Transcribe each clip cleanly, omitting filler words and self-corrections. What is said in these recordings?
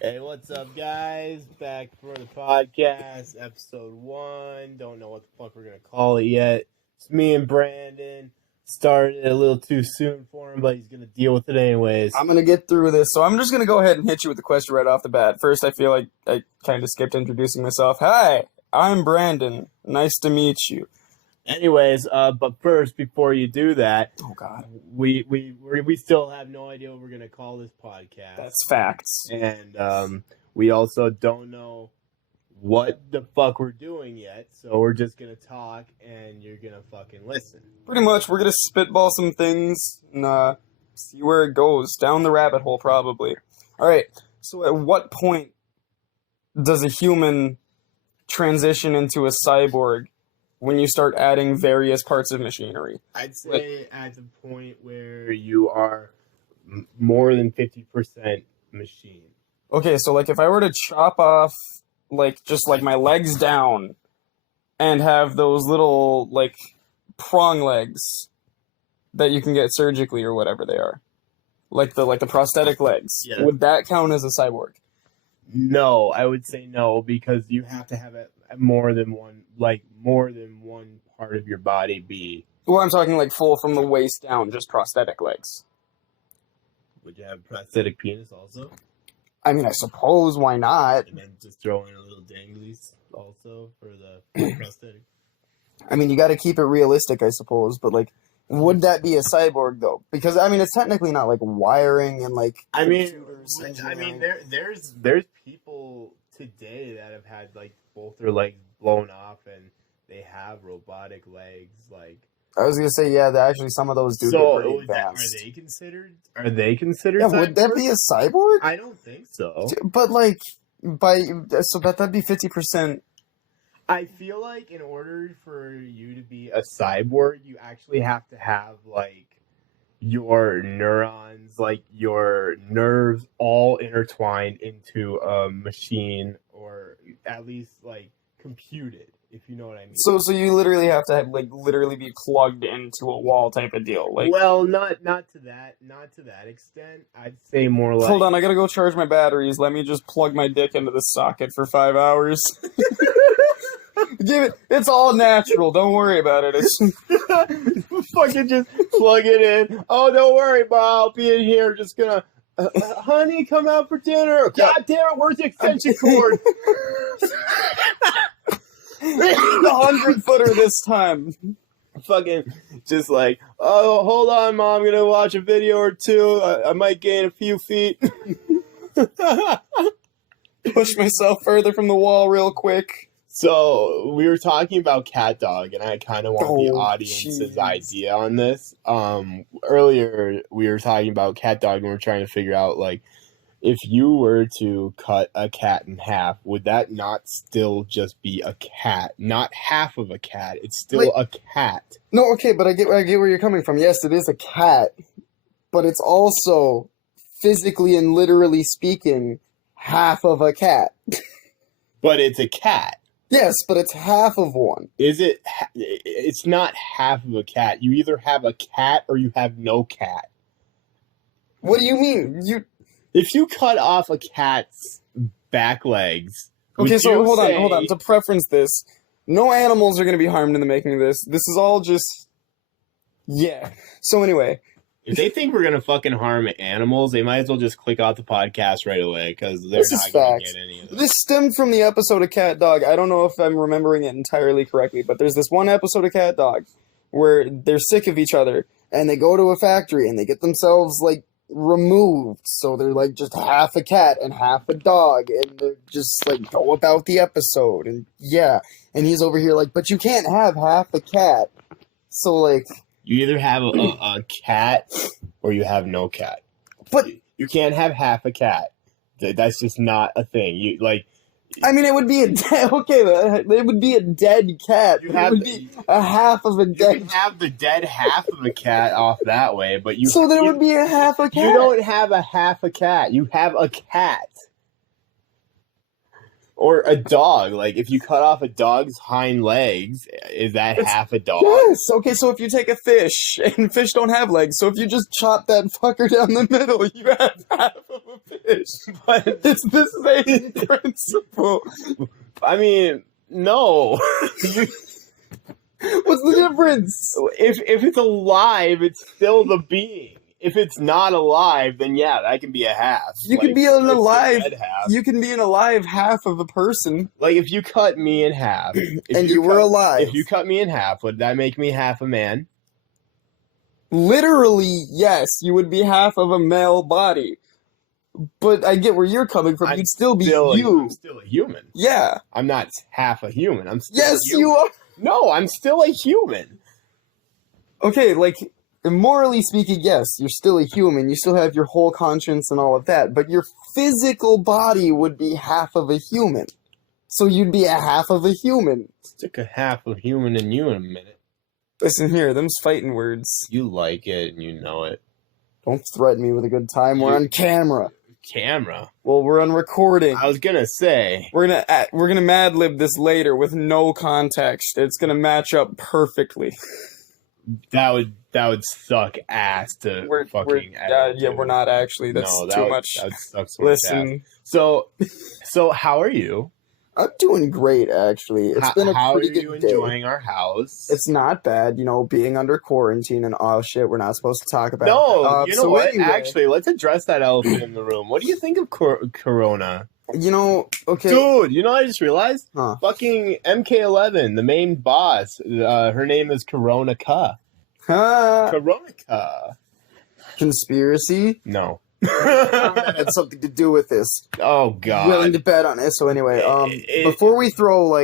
Hey, what's up, guys? Back for the podcast, episode 1. Don't know what the fuck we're gonna call it yet. It's me and Brandon. Started a little too soon for him, but he's gonna deal with it anyways. I'm going to get through this, so I'm just going to go ahead and hit you with the question right off the bat. First, I feel like I kind of skipped introducing myself. Hi, I'm Brandon. Nice to meet you. Anyways, but first, before you do that, Oh, God. we still have no idea what we're gonna call this podcast. That's facts. And we also don't know what the fuck we're doing yet, so we're just gonna talk and you're gonna fucking listen. Pretty much, we're going to spitball some things and see where it goes. Down the rabbit hole, probably. All right, so at what point does a human transition into a cyborg when you start adding various parts of machinery? I'd say at the point where you are more than 50% machine. Okay, so like if I were to chop off just my legs down and have those little like prong legs that you can get surgically or whatever they are, like the prosthetic legs, Yeah. would that count as a cyborg? No, I would say no, because you have to have more than one part of your body be. Well, I'm talking like full from the waist down, just prosthetic legs. Would you have a prosthetic penis also? I mean, I suppose, why not? And then just throw in a little danglies also for the prosthetic. I mean, you got to keep it realistic, I suppose, but like, would that be a cyborg though? Because I mean, it's technically not like wiring and like. I mean, engineering. there's people today that have had like both their legs blown off and they have robotic legs. Like, I was gonna say, yeah, actually some of those do get pretty advanced. are they considered? Are they considered? Yeah, cyborgs? would that be a cyborg? I don't think so. But like, that'd be 50%. I feel like in order for you to be a cyborg, you actually have to have like your neurons, like your nerves, all intertwined into a machine, or at least like computed, if you know what I mean. So you literally have to literally be plugged into a wall type of deal. Like, well, not to that extent. I'd say more like. Hold on, I gotta go charge my batteries. Let me just plug my dick into the socket for 5 hours. Give it. It's all natural. Don't worry about it. It's fucking just plug it in. Oh, don't worry, Bob. I'll be in here. Just gonna, honey, come out for dinner. God damn it, where's the extension cord? The 100-footer this time. Fucking just like, oh, hold on, Mom. I'm gonna watch a video or two. I might gain a few feet. Push myself further from the wall real quick. So we were talking about CatDog, and I kind of want the audience's idea on this. Earlier we were talking about CatDog, and we were trying to figure out like, if you were to cut a cat in half, would that not still just be a cat? Not half of a cat. It's still a cat. No, okay, but I get where you're coming from. Yes, it is a cat, but it's also physically and literally speaking half of a cat. But it's a cat. Yes, but it's half of one. Is it? It's not half of a cat. You either have a cat or you have no cat. What do you mean? If you cut off a cat's back legs... Okay, so hold on. To preference this, no animals are going to be harmed in the making of this. This is all just... Yeah. So anyway... If they think we're going to fucking harm animals, they might as well just click off the podcast right away, because they're not going to get any of This stemmed from the episode of CatDog. I don't know if I'm remembering it entirely correctly, but there's this one episode of CatDog where they're sick of each other, and they go to a factory, and they get themselves, like, removed. So they're, like, just half a cat and half a dog, and they're just, like, go about the episode, and yeah. And he's over here like, but you can't have half a cat. So, like... You either have a cat or you have no cat. But you can't have half a cat. That's just not a thing. You like. I mean, it would be it would be a dead cat. It would be a half of a dead. You can have the dead half of a cat off that way, but you. So there would be a half a cat. You don't have a half a cat. You have a cat. Or a dog. Like, if you cut off a dog's hind legs, is that half a dog? Yes. Okay, so if you take a fish, and fish don't have legs, so if you just chop that fucker down the middle, you have half of a fish. But it's the same principle. I mean, no. What's the difference? If it's alive, it's still the being. If it's not alive, then yeah, that can be a half. You can be an alive. You can be an alive half of a person. Like if you cut me in half, and you were alive. If you cut me in half, would that make me half a man? Literally, yes. You would be half of a male body. But I get where you're coming from. You'd still be you. I'm still a human. Yeah. I'm not half a human. I'm still yes, you are. No, I'm still a human. Okay, like. Morally speaking, yes, you're still a human. You still have your whole conscience and all of that. But your physical body would be half of a human. So you'd be a half of a human. Stick a half of human in you in a minute. Listen here, them's fighting words. You like it and you know it. Don't threaten me with a good time. We're on camera. Camera? Well, we're on recording. I was gonna say. We're gonna Mad Lib this later with no context. It's gonna match up perfectly. That would suck ass to we're not actually. That's too much. That sucks. Listen. So how are you? I'm doing great, actually. It's been a pretty good day. How are you enjoying our house? It's not bad, being under quarantine and all shit we're not supposed to talk about. No, you know what? Anyway, actually, let's address that elephant in the room. What do you think of Corona? Okay. Dude, I just realized? Huh. Fucking MK11, the main boss, her name is Corona Ka. Corona Ka. Conspiracy? No. That had something to do with this. Oh, God. Willing to bet on it. So anyway, before we throw,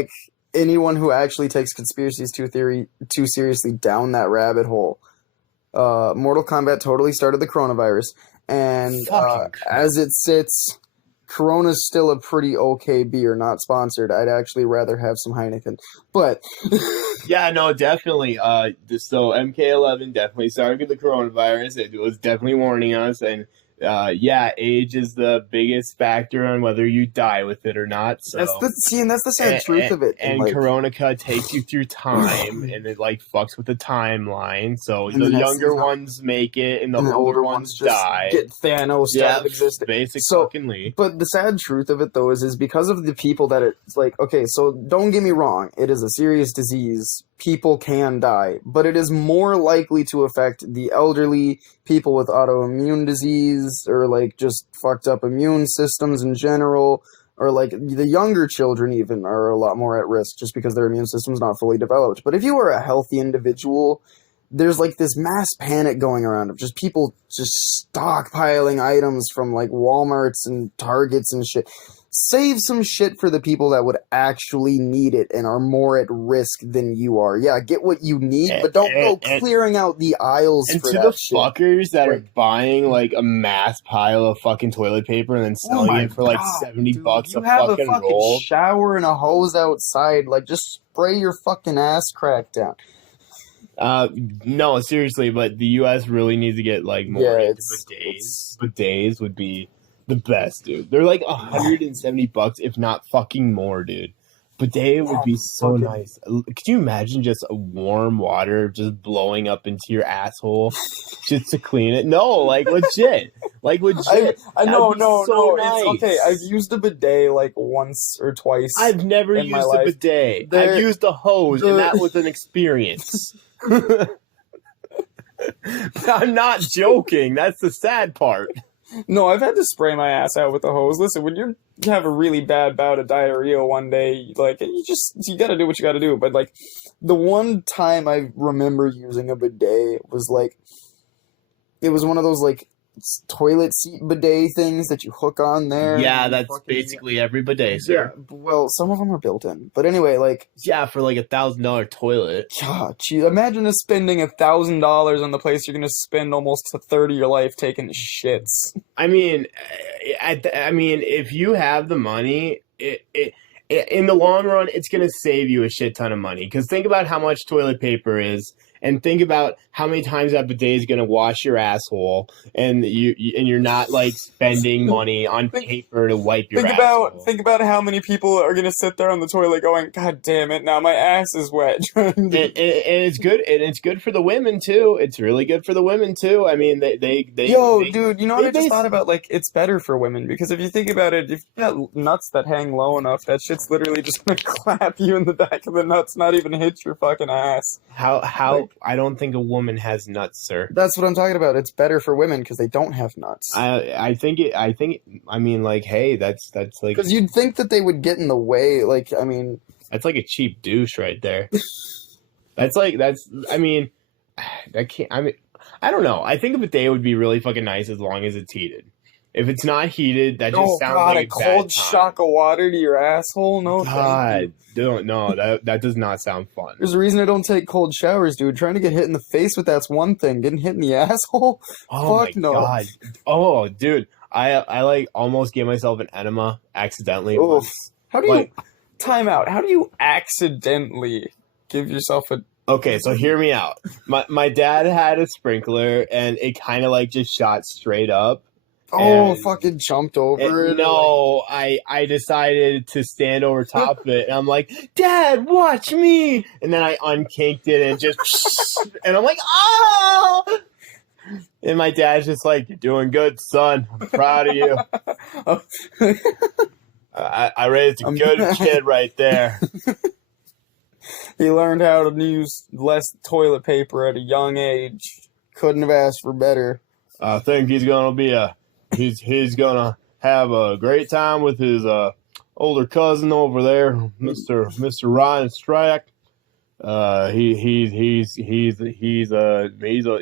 anyone who actually takes conspiracies too seriously down that rabbit hole, Mortal Kombat totally started the coronavirus. And as it sits... Corona's still a pretty okay beer, not sponsored. I'd actually rather have some Heineken. But... yeah, no, definitely. So MK11 definitely started with the coronavirus. It was definitely warning us. And age is the biggest factor on whether you die with it or not. So that's the sad truth of it. And Corona Cut takes you through time, and it fucks with the timeline. So the younger ones make it, and the older ones die. Get Thanos out of existence. Basically. But the sad truth of it, though, is because of the people that it's okay. So don't get me wrong, it is a serious disease. People can die, but it is more likely to affect the elderly, people with autoimmune disease, or just fucked up immune systems in general, or the younger children even are a lot more at risk just because their immune system's not fully developed. But if you are a healthy individual, there's this mass panic going around of just people just stockpiling items from Walmarts and Targets and shit. Save some shit for the people that would actually need it and are more at risk than you are. Yeah, get what you need, but don't go clearing out the aisles for that shit. And to the fuckers that are buying a mass pile of fucking toilet paper and then selling it for $70 a fucking roll. You have a fucking shower and a hose outside. Just spray your fucking ass crack down. No, seriously, but the U.S. really needs to get more into bidets. Bidets would be the best, dude. They're $170, if not fucking more, dude. Bidet would be so nice. Could you imagine just a warm water just blowing up into your asshole just to clean it? No, legit. Legit. No. Nice. It's okay. I've used a bidet once or twice. I've never used a bidet. I've used a hose, and that was an experience. I'm not joking. That's the sad part. No, I've had to spray my ass out with a hose. Listen, when you have a really bad bout of diarrhea one day, you gotta do what you gotta do. But the one time I remember using a bidet was it was one of those toilet seat bidet things that you hook on there. Yeah, that's basically every bidet, sir. Yeah, well, some of them are built in. But anyway, yeah, for $1,000 toilet. God, geez, imagine spending $1,000 on the place you're gonna spend almost a third of your life taking shits. I mean, if you have the money, in the long run, it's gonna save you a shit ton of money. Because think about how much toilet paper is, and think about how many times that bidet is going to wash your asshole, and you're not like spending money on paper to wipe your asshole. Think about how many people are gonna sit there on the toilet going, "God damn it! Now my ass is wet." and it's good, and it's good for the women too. It's really good for the women too. I mean, dude, you know what I just thought about? Like, it's better for women because if you think about it, if you got nuts that hang low enough, that shit's literally just gonna clap you in the back of the nuts, not even hit your fucking ass. How? Like, I don't think a woman has nuts, sir. That's what I'm talking about. It's better for women because they don't have nuts. I mean, like, hey, that's like, because you'd think that they would get in the way. Like, I mean, that's like a cheap douche right there. I mean, I don't know. I think a bidet would be really fucking nice as long as it's heated. If it's not heated, that just sounds like a cold shock of water to your asshole. No, God, that does not sound fun. There's a reason I don't take cold showers, dude. Trying to get hit in the face with that's one thing. Getting hit in the asshole, fuck no. God. Oh, dude, I like almost gave myself an enema accidentally. How do you time out? How do you accidentally give yourself a? Okay, so hear me out. My dad had a sprinkler, and it kind of like just shot straight up. Fucking jumped over it. No, I decided to stand over top of it, and I'm like, Dad, watch me! And then I unkinked it and just, and I'm like, oh! And my dad's just like, you're doing good, son. I'm proud of you. I raised a good kid right there. He learned how to use less toilet paper at a young age. Couldn't have asked for better. I think he's gonna be he's gonna have a great time with his older cousin over there, Mr. Ryan Strack.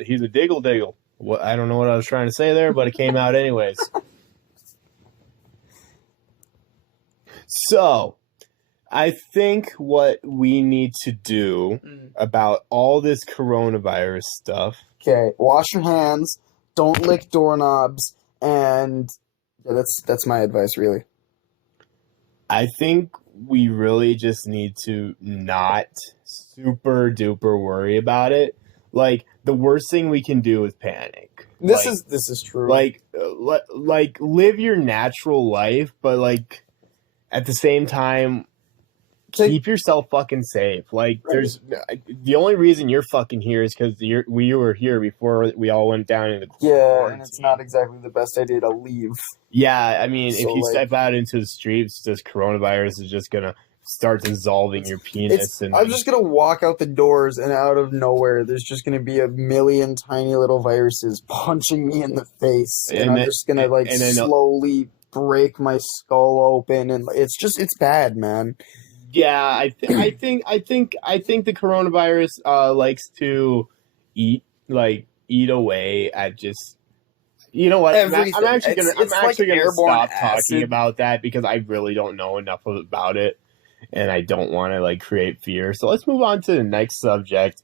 He's a diggle. What, I don't know what I was trying to say there, but it came out anyways. So, I think what we need to do about all this coronavirus stuff. Okay, wash your hands, don't lick doorknobs, and that's my advice, really. I think we really just need to not super duper worry about it. Like, the worst thing we can do is panic. This is true. Like live your natural life, but like at the same time, keep yourself fucking safe. Like, there's the only reason you're fucking here is because we were here before we all went down into quarantine. And it's not exactly the best idea to leave. Yeah, I mean, if you step out into the streets, this coronavirus is just gonna start dissolving your penis. I'm just gonna walk out the doors, and out of nowhere, there's just gonna be a million tiny little viruses punching me in the face, and I'm just gonna slowly break my skull open, and it's bad, man. Yeah, I think the coronavirus likes to eat away at just, you know what? Everything. I'm actually gonna stop talking about that because I really don't know enough about it, and I don't want to create fear. So let's move on to the next subject.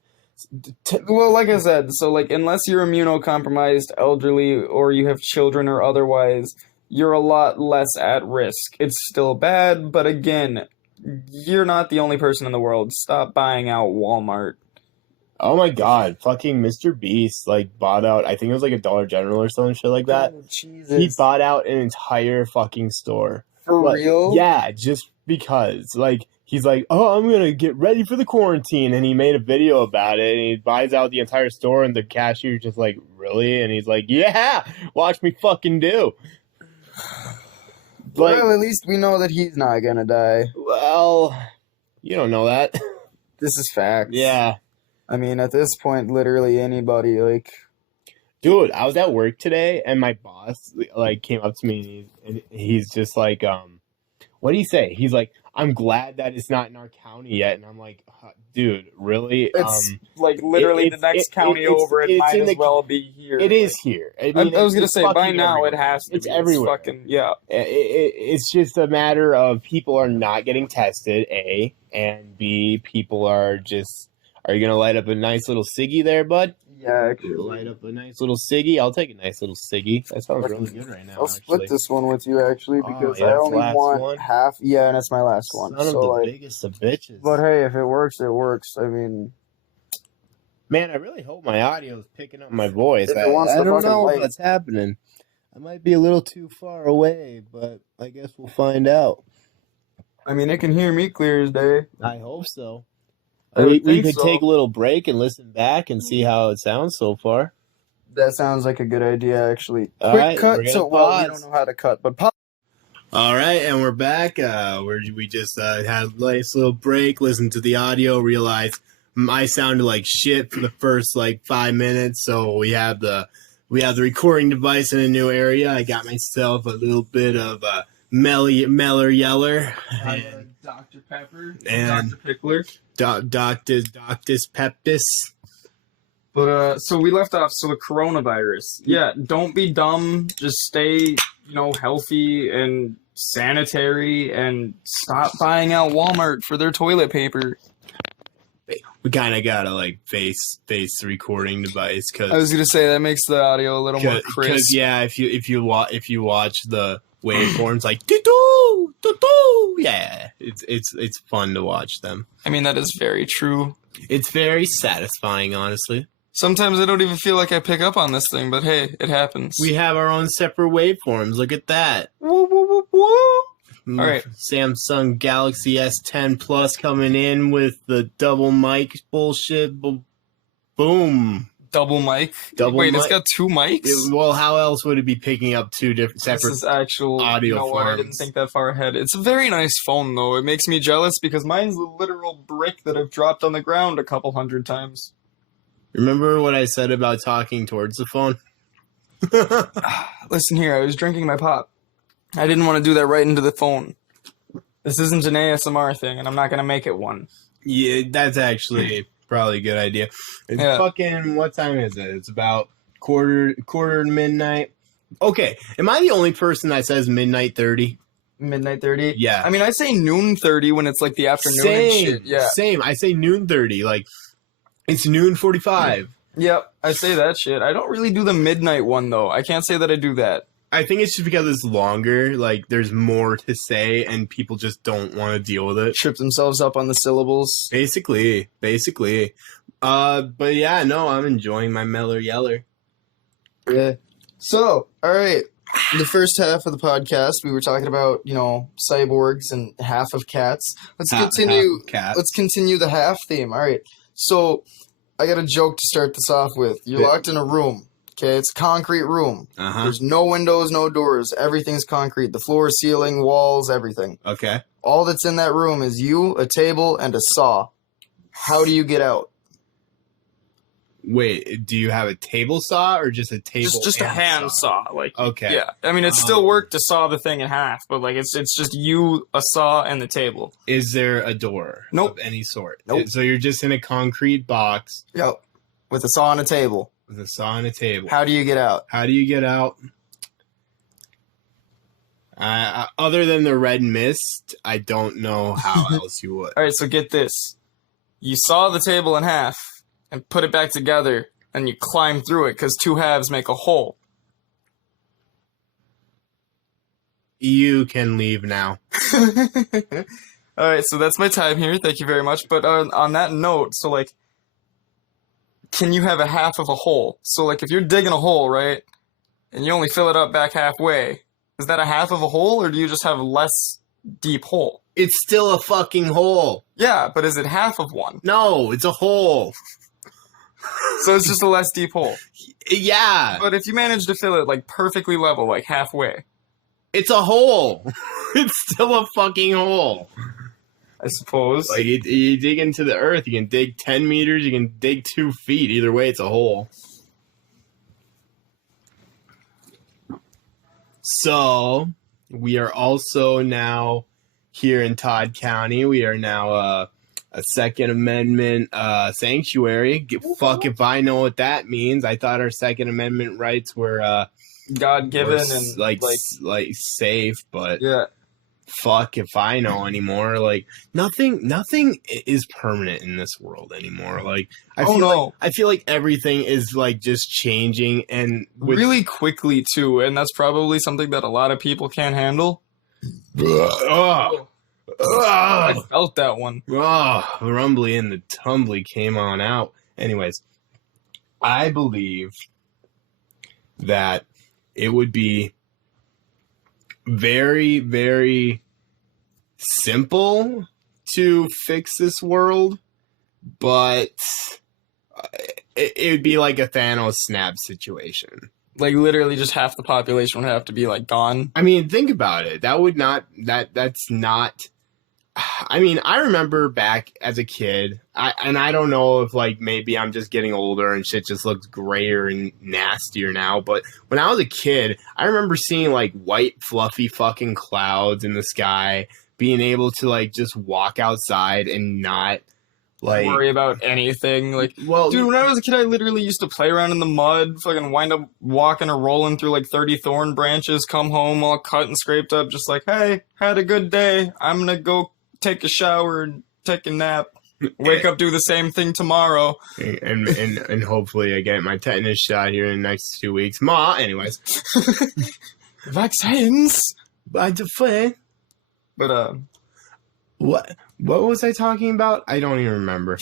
Well, like I said, so unless you're immunocompromised, elderly, or you have children or otherwise, you're a lot less at risk. It's still bad, but again, you're not the only person in the world. Stop buying out Walmart. Oh my god, fucking Mr. Beast bought out, I think it was a Dollar General or some shit like that. Oh, Jesus. He bought out an entire fucking store. For real? Yeah, just because. He's oh, I'm gonna get ready for the quarantine, and he made a video about it, and he buys out the entire store, and the cashier's just really? And he's yeah, watch me fucking do. Well, at least we know that he's not gonna die. Well, you don't know that. This is fact. Yeah. I mean, at this point, literally anybody, Dude, I was at work today, and my boss, came up to me, and he's just what did he say? He's I'm glad that it's not in our county yet. And I'm dude, really? It's literally the next county over. It might as well be here. It is here. I was going to say, by now everywhere. It has to be. It's everywhere. It's just a matter of people are not getting tested, A, and B, people are just... Are you going to light up a nice little ciggy there, bud? Yeah, actually. Light up a nice little ciggy? I'll take a nice little ciggy. That sounds really good right now, I'll split this one with you, actually, because I only want half. Yeah, and it's my last one. Son of the biggest of bitches. But hey, if it works, it works. I mean... Man, I really hope my audio is picking up my voice. If it wants I to don't fucking know wait. what's happening. I might be a little too far away, but I guess we'll find out. I mean, it can hear me clear as day. I hope so. I We would think could so. take a little break and listen back and see how it sounds so far. That sounds like a good idea, actually. All Quick right, cut. we're gonna So, well, we pause. don't know how to cut, but pause. All right, and we're back. We just had a nice little break, listened to the audio, realized I sounded like shit for the first like 5 minutes. So we have the recording device in a new area. I got myself a little bit of Meller Yeller And Dr. Pepper and Dr. Pickler. Doctus Peptis. But so we left off. So the coronavirus. Yeah, don't be dumb. Just stay, healthy and sanitary, and stop buying out Walmart for their toilet paper. We kind of got a face recording device because I was gonna say that makes the audio a little more crisp. Yeah, if you watch the waveforms like doo doo, yeah, it's fun to watch them. I mean, that is very true. It's very satisfying, honestly. Sometimes I don't even feel like I pick up on this thing, but hey, it happens. We have our own separate waveforms. Look at that. Woo, woo, woo, woo. All right. Samsung Galaxy S10 Plus coming in with the double mic bullshit. Boom. Double mic? Double Wait, mic. It's got two mics? Well, how else would it be picking up two different separate This is actual audio forms? I didn't think that far ahead. It's a very nice phone, though. It makes me jealous because mine's a literal brick that I've dropped on the ground a couple hundred times. Remember what I said about talking towards the phone? Listen here, I was drinking my pop. I didn't want to do that right into the phone. This isn't an ASMR thing, and I'm not going to make it one. Yeah, that's actually probably a good idea. It's fucking, what time is it? It's about quarter to midnight. Okay, am I the only person that says midnight 30? Midnight 30? Yeah. I mean, I say noon 30 when it's like the afternoon and shit. Yeah. Same. I say noon 30. Like, it's noon 45. Yep, I say that shit. I don't really do the midnight one, though. I can't say that I do that. I think it's just because it's longer. Like, there's more to say, and people just don't want to deal with it. Trip themselves up on the syllables. Basically. But yeah, no, I'm enjoying my Meller Yeller. Yeah. So, all right. The first half of the podcast, we were talking about, cyborgs and half of cats. Let's continue the half theme. All right. So, I got a joke to start this off with. You're locked in a room. Okay, it's a concrete room. Uh-huh. There's no windows, no doors. Everything's concrete. The floor, ceiling, walls, everything. Okay. All that's in that room is you, a table, and a saw. How do you get out? Wait, do you have a table saw or just a table? Just a hand saw. Okay. Yeah, I mean, it still worked to saw the thing in half, but it's just you, a saw, and the table. Is there a door? Nope. Of any sort? Nope. So you're just in a concrete box. Yep. With a saw and a table. With a saw and a table. How do you get out? Other than the red mist, I don't know how else you would. All right, so get this. You saw the table in half and put it back together, and you climb through it because two halves make a whole. You can leave now. All right, so that's my time here. Thank you very much. But on that note, so can you have a half of a hole? So if you're digging a hole, right, and you only fill it up back halfway, is that a half of a hole, or do you just have a less deep hole? It's still a fucking hole. Yeah, but is it half of one? No, it's a hole. So it's just a less deep hole. Yeah. But if you manage to fill it perfectly level, halfway. It's a hole. It's still a fucking hole. I suppose. You dig into the earth, you can dig 10 meters, you can dig 2 feet. Either way, it's a hole. So, we are also now here in Todd County. We are now a Second Amendment sanctuary. Fuck if I know what that means. I thought our Second Amendment rights were God-given and safe, but yeah. Fuck if I know anymore. Nothing is permanent in this world anymore. I feel like everything is just changing and really quickly too, and that's probably something that a lot of people can't handle. I felt that one. The rumbly and the tumbly came on out. Anyways, I believe that it would be very, very simple to fix this world, but it would be like a Thanos snap situation. Like, literally just half the population would have to be, like, gone. I mean, think about it. That's not... I mean, I remember back as a kid, and I don't know if, like, maybe I'm just getting older and shit just looks grayer and nastier now, but when I was a kid, I remember seeing, like, white, fluffy fucking clouds in the sky, being able to, like, just walk outside and not... like, worry about anything. Like, well, dude, when I was a kid, I literally used to play around in the mud, fucking wind up walking or rolling through like 30 thorn branches, come home all cut and scraped up, just like, hey, had a good day. I'm gonna go take a shower and take a nap. Wake up, do the same thing tomorrow. And hopefully I get my tetanus shot here in the next 2 weeks. Anyways. Vaccines! By the way. But, What was I talking about? I don't even remember.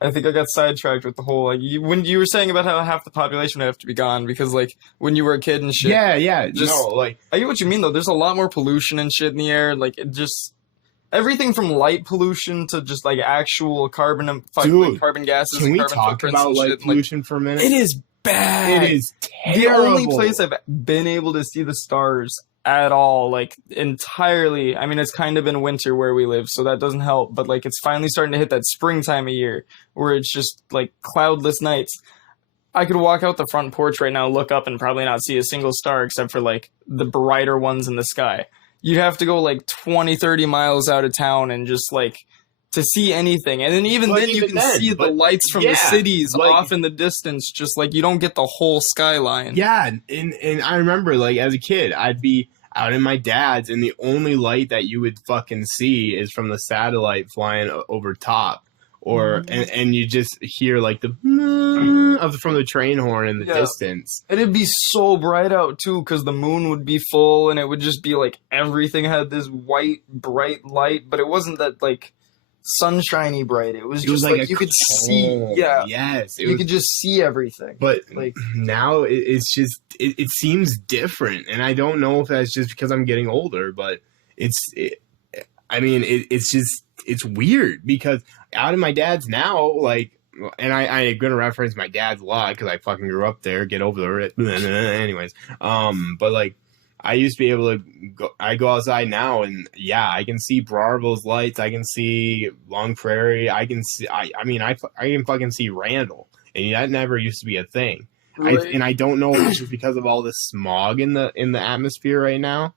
I think I got sidetracked with the whole, like, when you were saying about how half the population would have to be gone because, like, when you were a kid and shit. Yeah. Just, no, like... I get what you mean, though. There's a lot more pollution and shit in the air. Like, it just... Everything from light pollution to just, like, actual carbon gases. Can and we carbon talk about light pollution for a minute? It is bad. It is terrible. The only place I've been able to see the stars at all, like, entirely, I mean, it's kind of in winter where we live, so that doesn't help, but, like, it's finally starting to hit that springtime of year where it's just, like, cloudless nights. I could walk out the front porch right now, look up, and probably not see a single star except for, like, the brighter ones in the sky. You'd have to go, like, 20, 30 miles out of town and just, like, to see anything. And then you can see the lights from the cities off in the distance, just, like, you don't get the whole skyline. Yeah, and I remember, like, as a kid, I'd be out in my dad's, and the only light that you would fucking see is from the satellite flying over top. Or and you just hear like the from the train horn in the distance. And it'd be so bright out too, because the moon would be full, and it would just be like everything had this white, bright light, but it wasn't that like sunshiny bright. It was just like you could see. Yeah, yes, you could just see everything. But like now it's just it seems different, and I don't know if that's just because I'm getting older, but it's weird because out in my dad's now, like, and I'm gonna reference my dad's a lot because I fucking grew up there. Get over it, anyways. But like, I used to be able to go. I go outside now, and yeah, I can see Broadville's lights. I can see Long Prairie. I can see. I can fucking see Randall, and that never used to be a thing. Right. And I don't know if it's just because of all the smog in the atmosphere right now.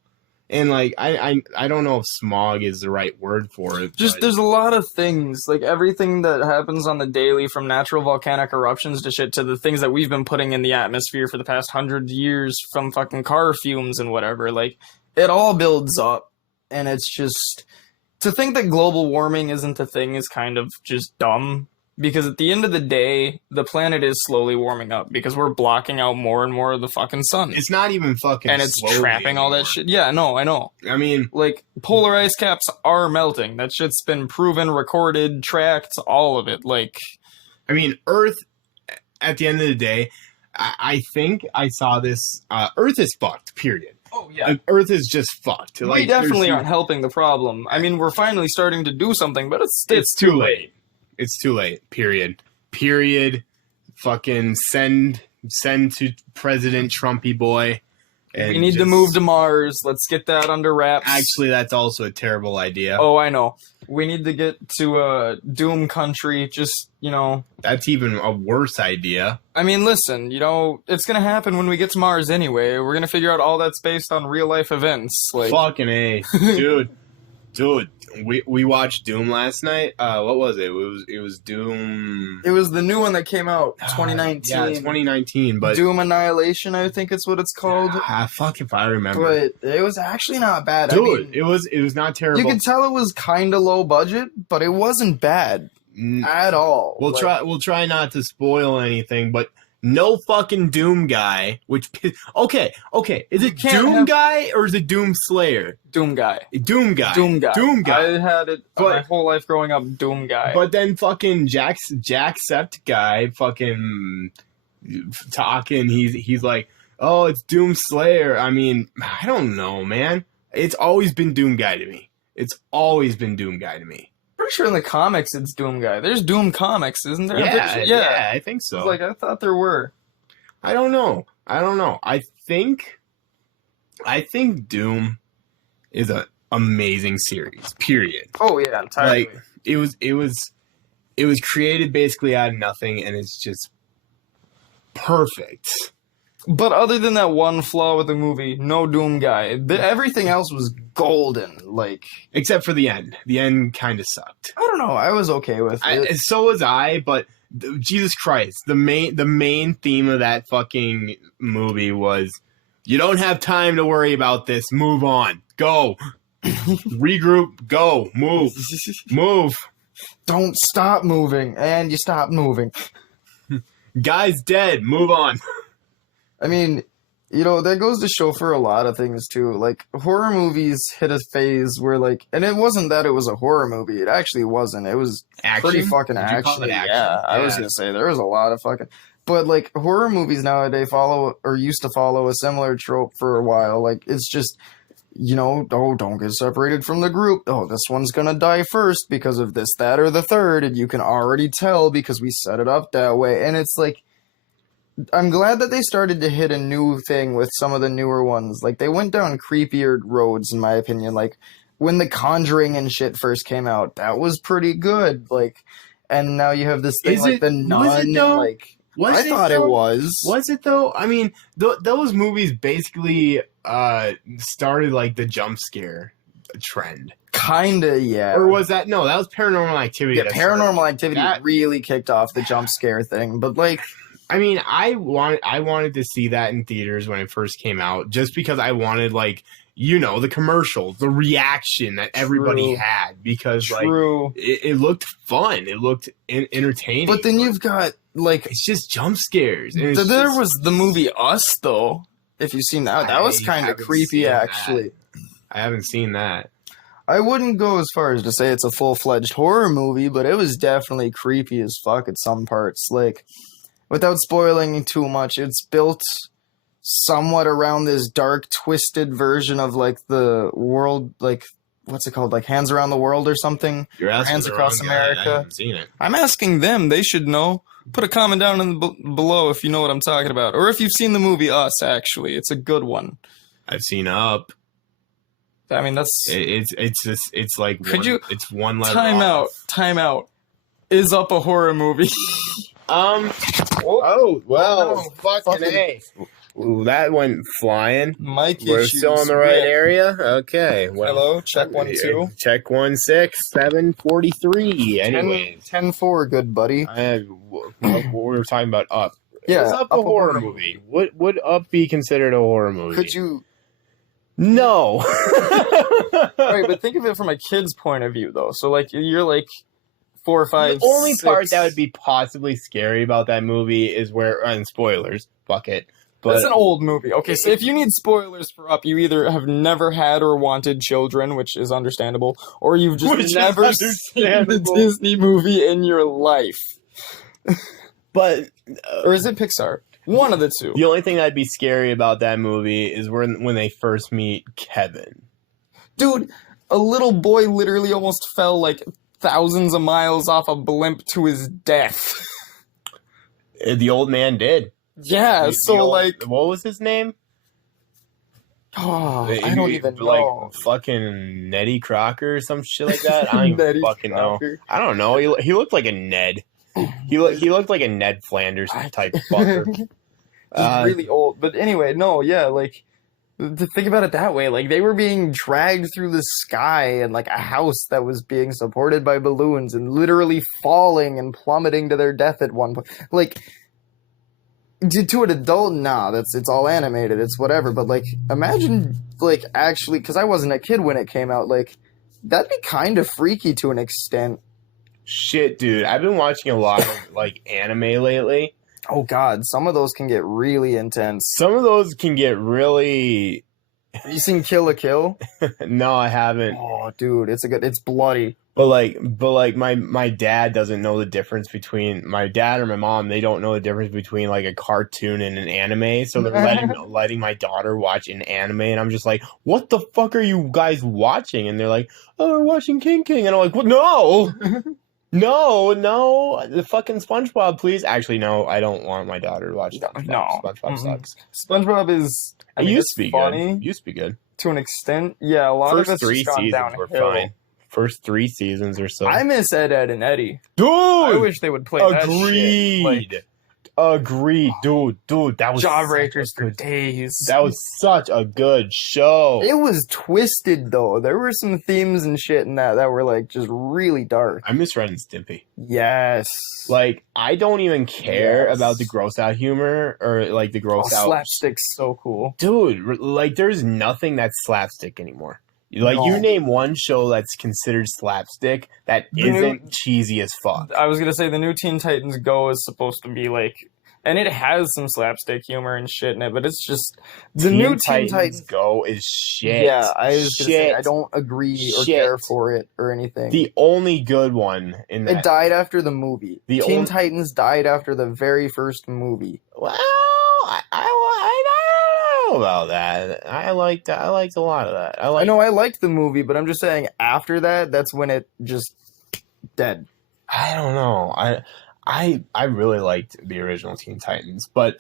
And, like, I don't know if smog is the right word for it. Just, there's a lot of things. Like, everything that happens on the daily, from natural volcanic eruptions to shit, to the things that we've been putting in the atmosphere for the past 100 years from fucking car fumes and whatever. Like, it all builds up. And it's just... To think that global warming isn't a thing is kind of just dumb. Because at the end of the day, the planet is slowly warming up because we're blocking out more and more of the fucking sun. It's not even fucking and it's trapping all that shit. Yeah, no, I know. I mean... Like, polar ice caps are melting. That shit's been proven, recorded, tracked, all of it. Like... I mean, Earth, at the end of the day, I think I saw this... Earth is fucked, period. Oh, yeah. Earth is just fucked. We definitely aren't helping the problem. I mean, we're finally starting to do something, but it's too late. It's too late. Period. Fucking send to President Trumpy boy. And we need to move to Mars. Let's get that under wraps. Actually, that's also a terrible idea. Oh, I know. We need to get to Doom Country. Just, That's even a worse idea. I mean, listen, it's going to happen when we get to Mars anyway. We're going to figure out all that's based on real-life events. Like... Fucking A. Dude. We watched Doom last night. What was it? It was Doom. It was the new one that came out 2019. Yeah, 2019. But Doom Annihilation, I think it's what it's called. Fuck if I remember. But it was actually not bad. Dude, it was not terrible. You could tell it was kind of low budget, but it wasn't bad at all. We'll try not to spoil anything, but no fucking Doom guy. Okay. Is it Doom guy or is it Doom Slayer? Doom guy. Doom guy. I had it my whole life growing up. Doom guy. But then fucking Jacksept guy fucking talking. He's like, oh, it's Doom Slayer. I mean, I don't know, man. It's always been Doom guy to me. Pretty sure in the comics it's Doom guy. There's Doom comics, isn't there? Yeah, I think so. Like, I thought there were. I don't know. I think Doom is an amazing series. Period. Oh yeah, entirely. Like it was created basically out of nothing, and it's just perfect. But other than that one flaw with the movie, no Doom guy. Everything else was golden, like... Except for the end. The end kind of sucked. I don't know. I was okay with it. So was I, but Jesus Christ. The main theme of that fucking movie was, you don't have time to worry about this. Move on. Go. Regroup. Go. Move. Move. Don't stop moving. And you stop moving. Guy's dead. Move on. I mean, you know, that goes to show for a lot of things, too. Like, horror movies hit a phase where, like... And it wasn't that it was a horror movie. It actually wasn't. It was pretty fucking action. Yeah, I was going to say, there was a lot of fucking... But, like, horror movies nowadays used to follow a similar trope for a while. Like, it's just, you know, oh, don't get separated from the group. Oh, this one's going to die first because of this, that, or the third. And you can already tell because we set it up that way. And it's like... I'm glad that they started to hit a new thing with some of the newer ones. Like, they went down creepier roads, in my opinion. Like, when The Conjuring and shit first came out, that was pretty good. Like, and now you have this thing like The Nun. I thought it was. Was it, though? I mean, those movies basically started, like, the jump scare trend. Kinda, yeah. Or was that... No, that was Paranormal Activity. Yeah, Paranormal Activity really kicked off the jump scare thing. But, like... I mean, I wanted to see that in theaters when it first came out, just because I wanted, like, you know, the commercials, the reaction that everybody had, because like it looked fun, it looked entertaining. But then you've got like it's just jump scares. There was the movie Us, though. If you've seen that, that was kind of creepy, actually. I haven't seen that. I wouldn't go as far as to say it's a full-fledged horror movie, but it was definitely creepy as fuck at some parts. Like, without spoiling too much, it's built somewhat around this dark, twisted version of, like, the world, like, what's it called? Like, Hands Around the World or something? You're asking Hands Across America. I haven't seen it. I'm asking them. They should know. Put a comment down in the below if you know what I'm talking about. Or if you've seen the movie Us, actually. It's a good one. I've seen Up. I mean, that's... It's like... It's one letter Time out. Is Up a horror movie? Fucking A. Ooh, that went flying. Mike We're issues. still in the right area? Okay. Well, hello? Check 1, 2. Check 1, 6, 7, 43. Anyways. 10-4, good buddy. We were talking about Up. Yeah. Is Up a horror movie? Would Up be considered a horror movie? Could you... No. Right, but think of it from a kid's point of view, though. So, like, you're like 4 or 5, The only 6. part that would be possibly scary about that movie is where... And spoilers. Fuck it. But it's an old movie. Okay, so if you need spoilers for Up, you either have never had or wanted children, which is understandable, or you've just never seen the Disney movie in your life. But... or is it Pixar? One of the two. The only thing that'd be scary about that movie is when they first meet Kevin. Dude, a little boy literally almost fell, like, thousands of miles off a blimp to his death. The old man did. Yeah, like... What was his name? Oh, I don't even know. Like, fucking Nettie Crocker or some shit like that? I don't even fucking know. I don't know. He looked like a Ned. He looked like a Ned Flanders type fucker. He's really old. But anyway, no, yeah, like... To think about it that way, like, they were being dragged through the sky in, like, a house that was being supported by balloons and literally falling and plummeting to their death at one point. Like... To an adult, nah, it's all animated, it's whatever, but, like, imagine, like, actually, because I wasn't a kid when it came out, like, that'd be kind of freaky to an extent. Shit, dude, I've been watching a lot of, like, anime lately, Oh God, some of those can get really intense. Some of those can get really. Have you seen Kill la Kill? No, I haven't. Oh, dude, it's bloody. But like my dad doesn't know the difference between my dad or my mom. They don't know the difference between like a cartoon and an anime. So they're letting my daughter watch an anime, and I'm just like, what the fuck are you guys watching? And they're like, oh, we're watching King King, and I'm like, what? No, no, the fucking SpongeBob, please. Actually, no, I don't want my daughter to watch SpongeBob. No, SpongeBob sucks. SpongeBob is. It used to be funny. good. Used to be good To an extent, yeah. A lot First of it's three just gone seasons downhill. were fine. First 3 seasons or so. I miss Ed, Ed, and Eddie. Dude, I wish they would play that agreed. shit. Like, agreed, dude. That was Jawbreakers for days. That was such a good show. It was twisted though. There were some themes and shit in that were like just really dark. I miss Ren and Stimpy. Yes. Like, I don't even care about the gross out humor or like the gross out slapstick's so cool, dude. Like, there's nothing that's slapstick anymore. Like, you name one show that's considered slapstick that isn't cheesy as fuck. I was gonna say the new Teen Titans Go is supposed to be like, and it has some slapstick humor and shit in it, but it's just the new Teen Titans Go is shit. Yeah, I was gonna say I don't agree or care for it or anything. The only good one in that, it died after the movie. Teen Titans died after the very first movie. Well, I don't know about that. I liked a lot of that. I know I liked the movie, but I'm just saying after that, that's when it just dead. I don't know. I really liked the original Teen Titans, but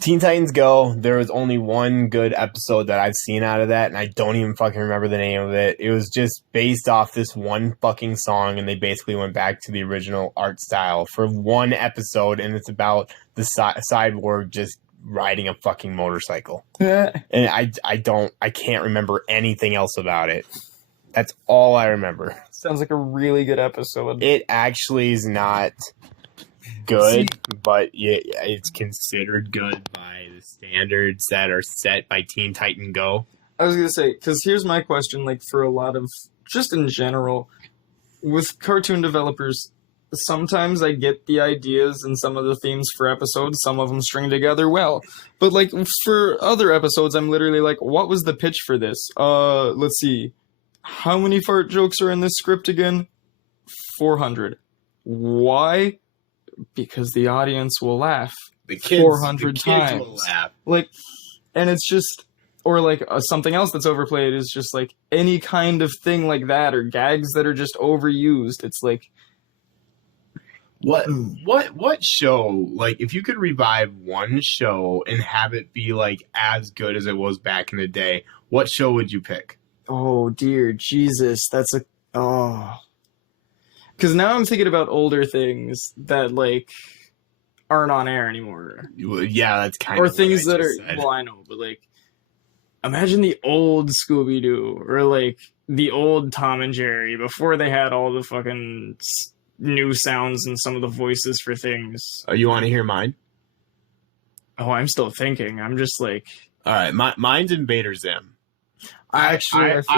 Teen Titans Go, there was only one good episode that I've seen out of that, and I don't even fucking remember the name of it. It was just based off this one fucking song, and they basically went back to the original art style for one episode, and it's about the cyborg just riding a fucking motorcycle. And I can't remember anything else about it. That's all I remember. Sounds like a really good episode. It actually is not good, but it's considered good by the standards that are set by Teen Titan Go. I was gonna say, because here's my question, like, for a lot of, just in general, with cartoon developers, sometimes I get the ideas and some of the themes for episodes, some of them string together well, but like for other episodes, I'm literally like, what was the pitch for this? Let's see, how many fart jokes are in this script again? 400. Why? Because the audience will laugh. The kids, 400 times. Will laugh. Like, and it's just, or like something else that's overplayed is just like any kind of thing like that, or gags that are just overused. It's like, what show, like, if you could revive one show and have it be like as good as it was back in the day, what show would you pick? Oh dear Jesus, that's because now I'm thinking about older things that like aren't on air anymore. Yeah, that's kind of, or of things that are said. Well, I know, but like, imagine the old Scooby-Doo or like the old Tom and Jerry before they had all the fucking new sounds and some of the voices for things. Oh, you want to hear mine? Oh, I'm still thinking. I'm just like, all right, mine's Invader Zim. I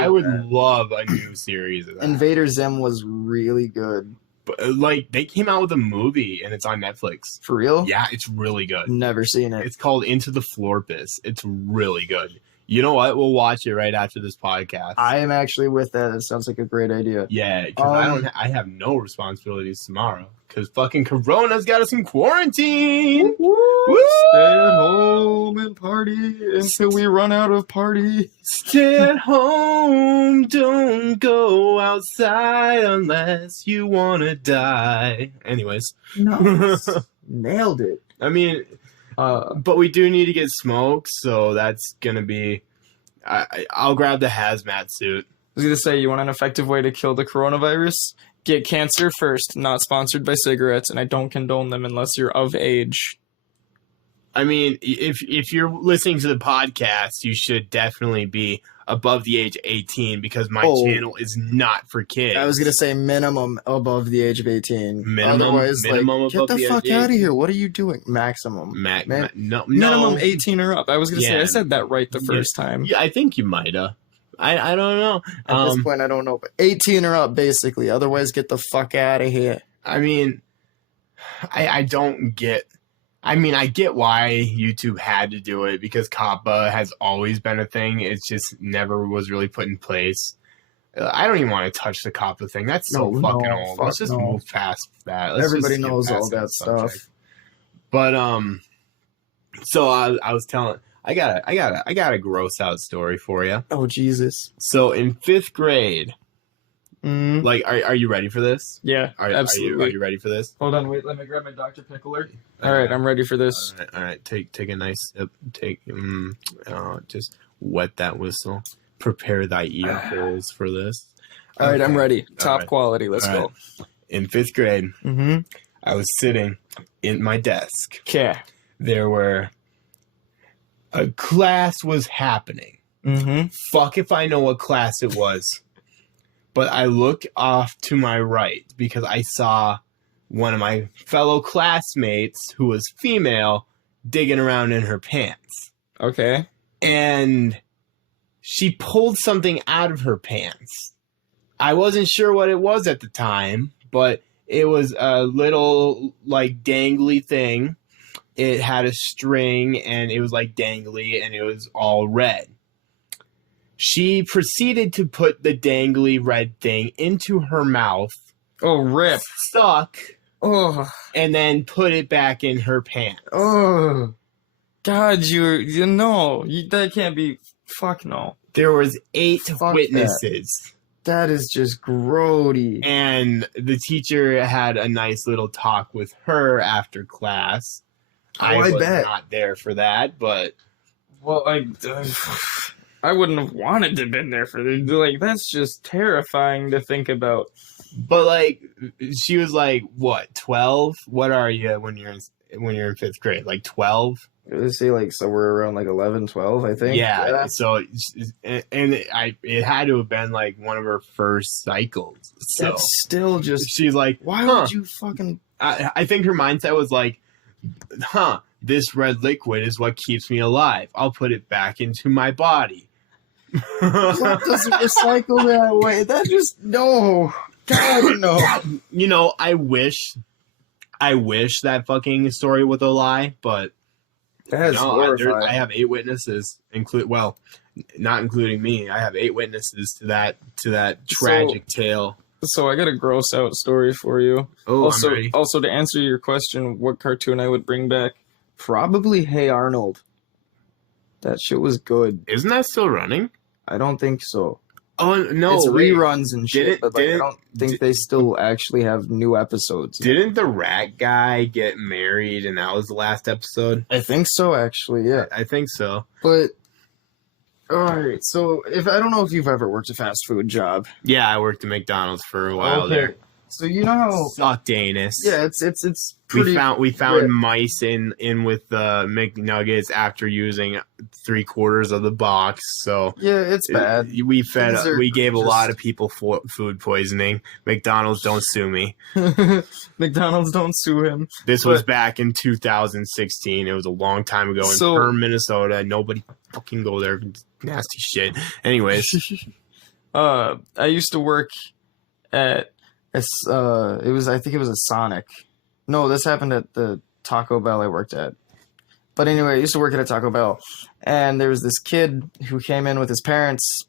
would love a new series of that. Invader Zim was really good. But like, they came out with a movie and it's on Netflix. For real? Yeah, it's really good. Never seen it. It's called Into the Florpus. It's really good. You know what? We'll watch it right after this podcast. I am actually with that. It sounds like a great idea. Yeah, because I have no responsibilities tomorrow. Because fucking Corona's got us in quarantine. Woo! Stay at home and party until we run out of party. Stay at home. Don't go outside unless you want to die. Anyways. Nice. Nailed it. I mean... but we do need to get smoke, so that's gonna be. I'll grab the hazmat suit. I was gonna say, you want an effective way to kill the coronavirus? Get cancer first. Not sponsored by cigarettes, and I don't condone them unless you're of age. I mean, if you're listening to the podcast, you should definitely be above the age of 18 because my channel is not for kids. I was going to say minimum above the age of 18. Minimum get the fuck out of here. What are you doing? Maximum. Minimum 18 or up. I was going to say, I said that right the first time. Yeah, I think you might have. I don't know. At this point, I don't know. But 18 or up, basically. Otherwise, get the fuck out of here. I mean, I don't get I mean, I get why YouTube had to do it because COPPA has always been a thing. It's just never was really put in place. I don't even want to touch the COPPA thing. That's so fucking old. Let's just move past that. Everybody knows all that stuff. But so I was telling, I got a gross out story for you. Oh Jesus! So in 5th grade, like, are you ready for this? Yeah, absolutely. Are you ready for this? Hold on, wait. Let me grab my Dr. Pickler. All right, I'm ready for this. All right. Take a nice sip. Just wet that whistle. Prepare thy ear holes for this. All right, I'm ready. Top quality. Let's go. In 5th grade, I was sitting in my desk. Okay. A class was happening. Fuck if I know what class it was. But I looked off to my right because I saw one of my fellow classmates who was female digging around in her pants. Okay. And she pulled something out of her pants. I wasn't sure what it was at the time, but it was a little, like, dangly thing. It had a string, and it was, like, dangly, and it was all red. She proceeded to put the dangly red thing into her mouth. Oh, rip. Suck. Oh. And then put it back in her pants. Oh. God, you know, that can't be... Fuck no. There was 8 witnesses. That is just grody. And the teacher had a nice little talk with her after class. I was not there for that, but... Well, I wouldn't have wanted to have been there for this. Like, that's just terrifying to think about. But, like, she was like, what, 12? What are you when you're in 5th grade? Like 12? They say like somewhere around like 11, 12, I think. Yeah. So, it had to have been like one of her first cycles. So that's still just. She's like, why would you fucking? I think her mindset was like, this red liquid is what keeps me alive. I'll put it back into my body. That doesn't recycle that way. That just no. God no. You know, I wish that fucking story was a lie, but. That's horrifying. I have 8 witnesses, not including me. I have 8 witnesses to that tragic tale. So I got a gross out story for you. Oh, I'm ready. Also, to answer your question, what cartoon I would bring back? Probably Hey Arnold. That shit was good. Isn't that still running? I don't think so. Oh no, it's reruns and shit. But I don't think they still actually have new episodes. Didn't the rat guy get married and that was the last episode? I think so, actually. Yeah, I think so. But all right, so I don't know if you've ever worked a fast food job. Yeah, I worked at McDonald's for a while there. So you know how sucked anus. Yeah, it's pretty we found mice in with the McNuggets after using 3/4 of the box. So yeah, it's bad. We gave a lot of people food poisoning. McDonald's, don't sue me. McDonald's, don't sue him. This was back in 2016. It was a long time ago in Perm, Minnesota. Nobody fucking go there. Nasty shit. Anyways, I used to work at. I think it was a Sonic. No, this happened at the Taco Bell I worked at. But anyway, I used to work at a Taco Bell. And there was this kid who came in with his parents.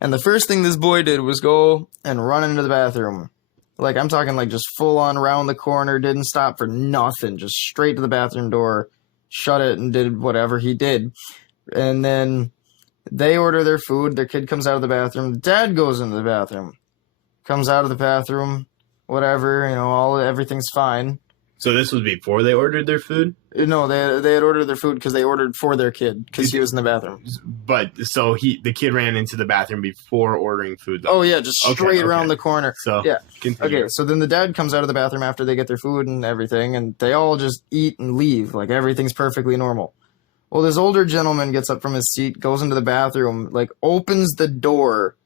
And the first thing this boy did was go and run into the bathroom. Like, I'm talking like just full on around the corner, didn't stop for nothing. Just straight to the bathroom door, shut it, and did whatever he did. And then they order their food. Their kid comes out of the bathroom. Dad goes into the bathroom. Comes out of the bathroom, whatever, everything's fine. So this was before they ordered their food? No, they had ordered their food because they ordered for their kid because he was in the bathroom. But so the kid ran into the bathroom before ordering food, though. Oh yeah, just straight around the corner. So yeah, continue. Okay. So then the dad comes out of the bathroom after they get their food and everything, and they all just eat and leave like everything's perfectly normal. Well, this older gentleman gets up from his seat, goes into the bathroom, like opens the door.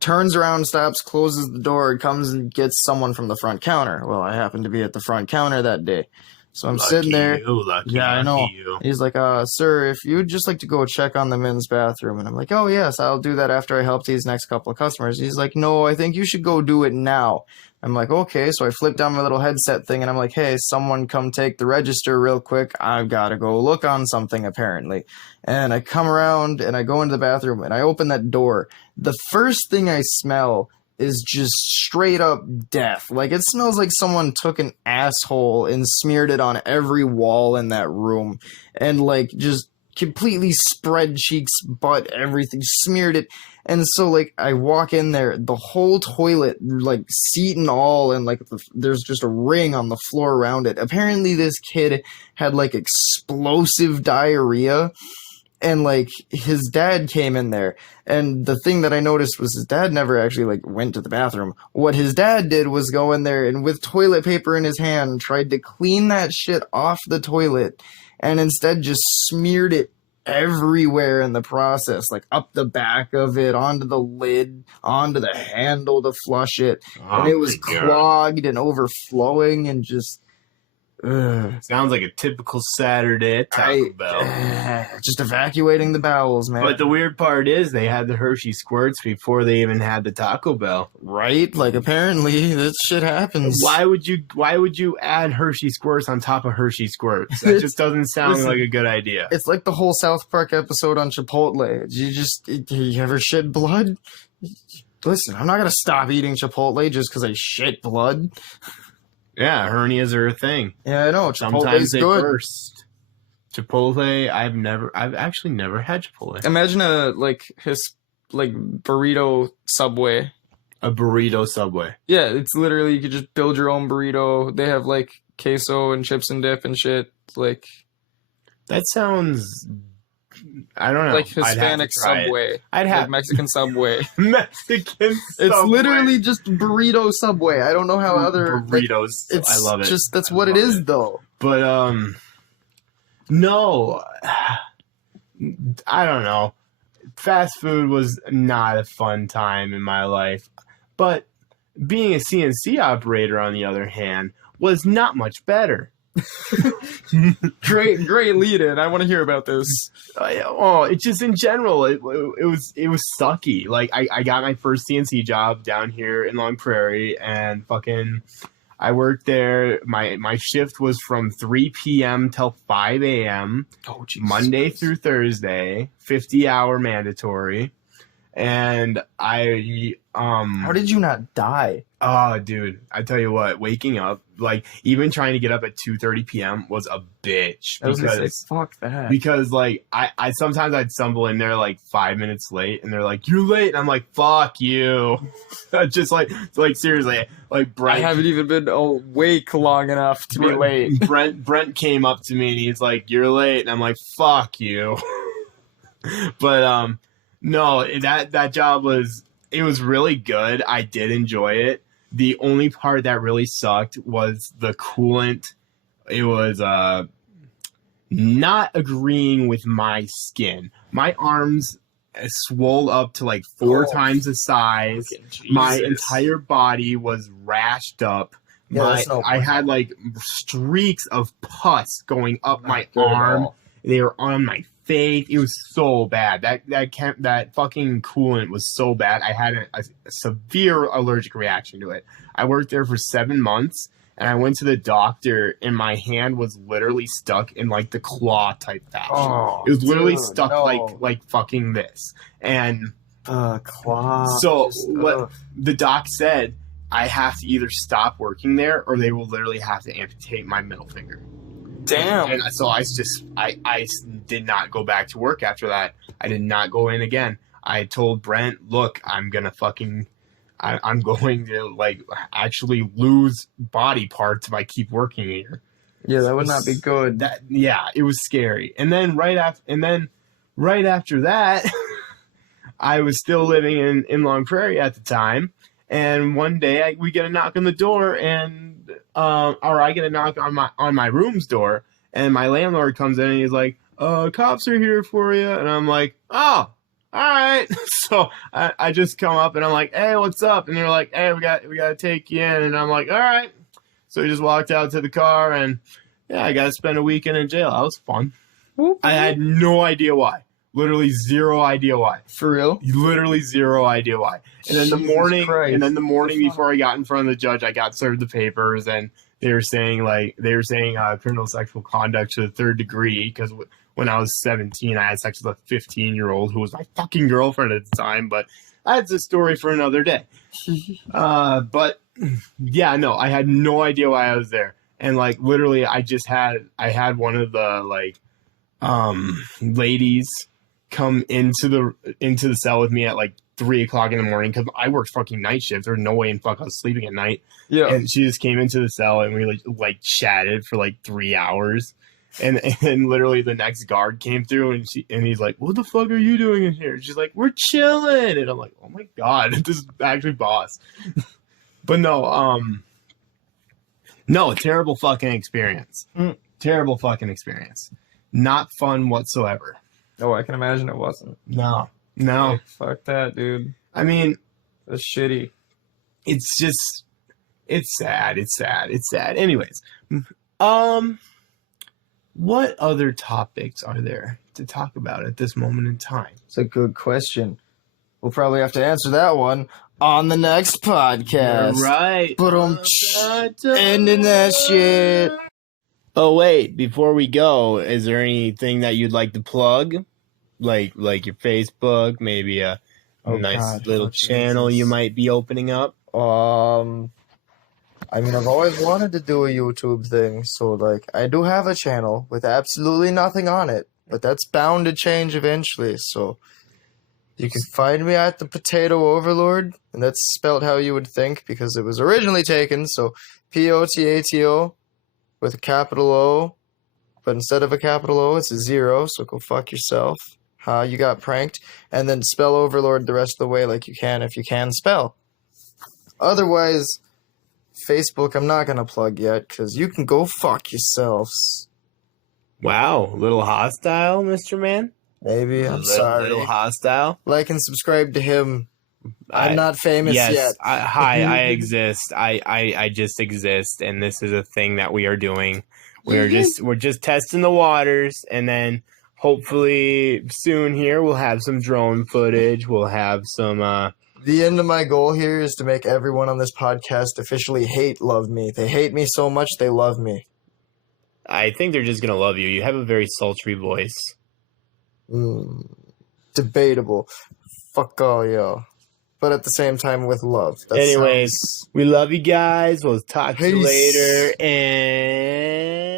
Turns around, stops, closes the door, comes and gets someone from the front counter. Well, I happened to be at the front counter that day. So I'm sitting there. Yeah, I know. He's like, sir, if you'd just like to go check on the men's bathroom. And I'm like, oh, yes, I'll do that after I help these next couple of customers. He's like, no, I think you should go do it now. I'm like, okay, so I flip down my little headset thing and I'm like, hey, someone come take the register real quick. I've got to go look on something apparently. And I come around and I go into the bathroom and I open that door. The first thing I smell is just straight up death. Like, it smells like someone took an asshole and smeared it on every wall in that room and like just completely spread cheeks, butt, everything, smeared it. And so, like, I walk in there, the whole toilet, like, seat and all, and, like, there's just a ring on the floor around it. Apparently, this kid had, like, explosive diarrhea, and, like, his dad came in there. And the thing that I noticed was his dad never actually, like, went to the bathroom. What his dad did was go in there and, with toilet paper in his hand, tried to clean that shit off the toilet, and instead just smeared it everywhere in the process, like up the back of it, onto the lid, onto the handle to flush it. And it was clogged and overflowing and just sounds like a typical Saturday at Taco Bell. Just evacuating the bowels, man. But the weird part is they had the Hershey Squirts before they even had the Taco Bell. Right? Like, apparently this shit happens. Why would you add Hershey Squirts on top of Hershey Squirts? That just doesn't sound like a good idea. It's like the whole South Park episode on Chipotle. You ever shit blood? Listen, I'm not gonna stop eating Chipotle just because I shit blood. Yeah, hernias are a thing. Yeah, I know. Sometimes they burst. Chipotle, I've actually never had Chipotle. Imagine a burrito Subway. A burrito Subway. Yeah, it's literally, you could just build your own burrito. They have like queso and chips and dip and shit. Like, that sounds, I don't know. Like Hispanic Subway. I'd have like Mexican Subway. Mexican Subway. It's literally just burrito Subway. I don't know how other burritos. Like, I love it. Just that's what it is, though. But no, I don't know. Fast food was not a fun time in my life, but being a CNC operator, on the other hand, was not much better. Great lead in. I want to hear about this. It's just in general, it was sucky. Like, I got my first CNC job down here in Long Prairie, and fucking I worked there. My shift was from 3 p.m. till 5 a.m. Oh, geez. Monday through Thursday, 50-hour mandatory. And how did you not die? Oh, dude, I tell you what, waking up, like, even trying to get up at 2:30 p.m. was a bitch. I was gonna say, fuck that. Because, like, I sometimes I'd stumble in there, like, 5 minutes late, and they're like, you're late, and I'm like, fuck you. Just, like, seriously, like, Brent. I haven't even been awake long enough to be late. Brent came up to me, and he's like, you're late, and I'm like, fuck you. But, no, that job was really good. I did enjoy it. The only part that really sucked was the coolant. It was not agreeing with my skin. My arms swole up to like 4 times the size. My entire body was rashed up. Yeah, I had like streaks of pus going up my arm. They were on my face. It was so bad. That fucking coolant was so bad. I had a severe allergic reaction to it. I worked there for 7 months, and I went to the doctor, and my hand was literally stuck in like the claw type fashion. It was literally stuck like fucking this. And claw. So what the doc said, I have to either stop working there, or they will literally have to amputate my middle finger. Damn. And so I did not go back to work after that. I did not go in again. I told Brent, look, I'm going to like actually lose body parts if I keep working here. Yeah, that would not be good. It was scary. And then right after that, I was still living in Long Prairie at the time. And one day we get a knock on the door, and I get a knock on my room's door, and my landlord comes in and he's like, cops are here for you. And I'm like, oh, all right. So I just come up and I'm like, hey, what's up? And they're like, hey, we got to take you in. And I'm like, all right. So we just walked out to the car, and yeah, I got to spend a weekend in jail. That was fun. I had no idea why. Literally zero idea why. For real? Literally zero idea why. And then the morning before I got in front of the judge, I got served the papers, and they were saying criminal sexual conduct to the third degree, because when I was 17, I had sex with a 15-year-old who was my fucking girlfriend at the time, but that's a story for another day. But yeah, no, I had no idea why I was there. And like literally I had one of the ladies come into the cell with me at like 3 o'clock in the morning, because I worked fucking night shift. There's no way in fuck I was sleeping at night. Yeah. And she just came into the cell, and we like chatted for like 3 hours. And literally the next guard came through, and he's like, "What the fuck are you doing in here?" She's like, "We're chilling." And I'm like, "Oh my god, this is actually boss." But no, terrible fucking experience. Terrible fucking experience. Not fun whatsoever. Oh, I can imagine it wasn't. No. Hey, fuck that, dude. I mean, that's shitty. It's just, it's sad. Anyways, what other topics are there to talk about at this moment in time? It's a good question. We'll probably have to answer that one on the next podcast. You're right. But ending that shit. Oh wait, before we go, is there anything that you'd like to plug? Like your Facebook, maybe a nice little channel you might be opening up? I mean, I've always wanted to do a YouTube thing, so like I do have a channel with absolutely nothing on it, but that's bound to change eventually, so you can find me at the Potato Overlord, and that's spelled how you would think because it was originally taken, so Potato with a capital O, but instead of a capital O, it's a 0, so go fuck yourself. You got pranked. And then spell Overlord the rest of the way like you can if you can spell. Otherwise, Facebook I'm not going to plug yet, because you can go fuck yourselves. Wow, a little hostile, Mr. Man? Maybe, I'm sorry. A little hostile? Like and subscribe to him. I'm not famous yet. I exist. I just exist, and this is a thing that we are doing. We're just testing the waters, and then hopefully soon here we'll have some drone footage. We'll have some The end of my goal here is to make everyone on this podcast officially love me. They hate me so much they love me. I think they're just gonna love you. You have a very sultry voice. Debatable. Fuck all y'all. But at the same time with love. Anyways, we love you guys. We'll talk to you later, and